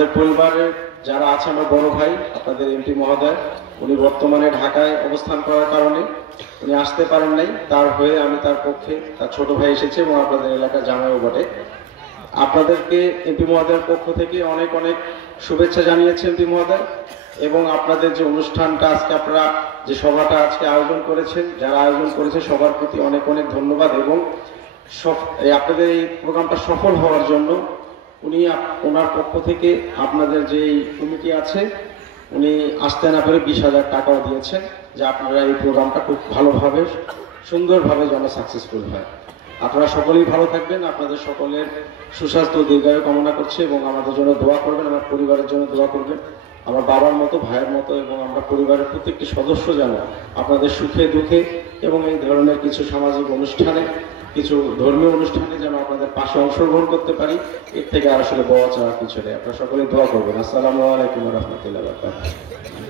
আমাদের পরিবারের যারা আছে, আমার বড় ভাই আপনাদের এমপি মহোদয়, উনি বর্তমানে ঢাকায় অবস্থান করার কারণে উনি আসতে পারেন নাই। তার হয়ে আমি তার পক্ষে, তার ছোট ভাই এসেছে এবং আপনাদের এলাকার জামাইও বটে। আপনাদেরকে এমপি মহোদয়ের পক্ষ থেকে অনেক অনেক শুভেচ্ছা জানিয়েছে এমপি মহোদয়। এবং আপনাদের যে অনুষ্ঠানটা আজকে, আপনারা যে সভাটা আজকে আয়োজন করেছেন, যারা আয়োজন করেছে সবার প্রতি অনেক অনেক ধন্যবাদ। এবং আপনাদের এই প্রোগ্রামটা সফল হওয়ার জন্য উনি ওনার পক্ষ থেকে আপনাদের যে কমিটি আছে উনি আসতে না পেরে 20,000 টাকাও দিয়েছেন, যে আপনারা এই প্রোগ্রামটা খুব ভালোভাবে সুন্দরভাবে যেন সাকসেসফুল হয়। আপনারা সকলেই ভালো থাকবেন, আপনাদের সকলের সুস্বাস্থ্য দীর্ঘায়ু কামনা করছি এবং আমাদের জন্য দোয়া করবেন, আমার পরিবারের জন্য দোয়া করবেন। আমার বাবার মতো, ভাইয়ের মতো এবং আমরা পরিবারের প্রত্যেকটি সদস্য যেন আপনাদের সুখে দুঃখে এবং এই ধরনের কিছু সামাজিক অনুষ্ঠানে, কিছু ধর্মীয় অনুষ্ঠানে যেন আপনাদের পাশে অংশগ্রহণ করতে পারি। এর থেকে আর আসলে বলা চাওয়ার কিছু নেই। আপনারা সকলেই দোয়া করবেন। আসসালামু আলাইকুম ওয়া রাহমাতুল্লাহি ওয়া বারাকাতুহু।